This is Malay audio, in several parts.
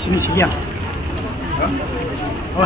sini siang. Oh.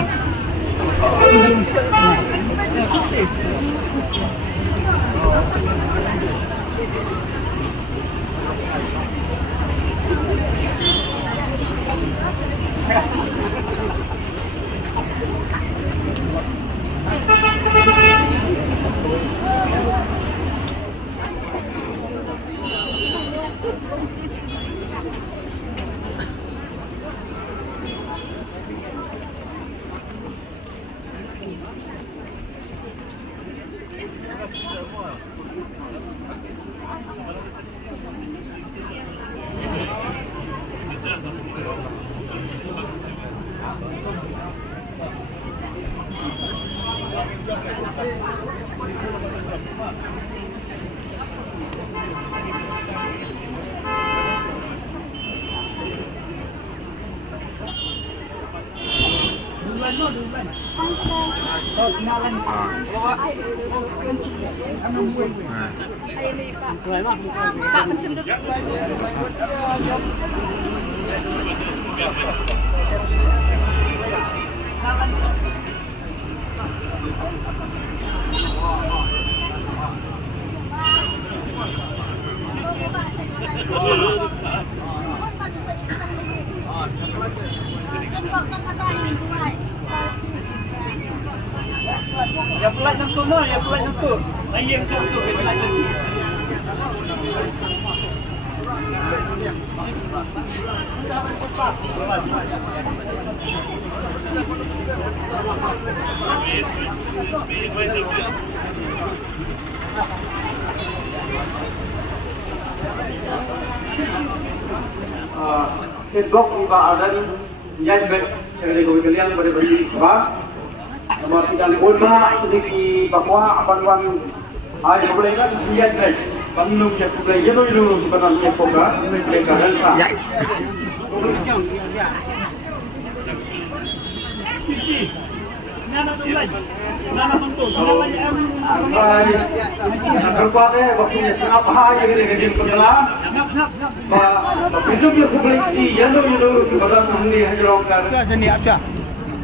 Oh, kenalan. Pak pencendut. Ya pelat nam tu no, ya pelat nam tu. Ayam sok tu pelat lagi. Facebook iba adan yan best dari kalian pada bagi sebab sama tidak ulma sedikit bahwa apan ay problema yan best panung ya problema yelo sebenarnya fokus mereka helsa Nana tu lagi. Nana tu. ay nagkuat waktu sangat bahaya gini pengelam Snap. itu dia problema yelo sebenarnya hindi hajrongkan Sa sini apa?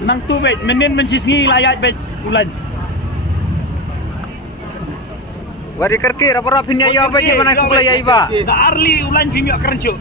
Nang tu bet, menin mensisngi layat bet ulan. Wari kerki, rapor pinya yo apa je mana kulai iba. Da arli ulan pimyo kerencu.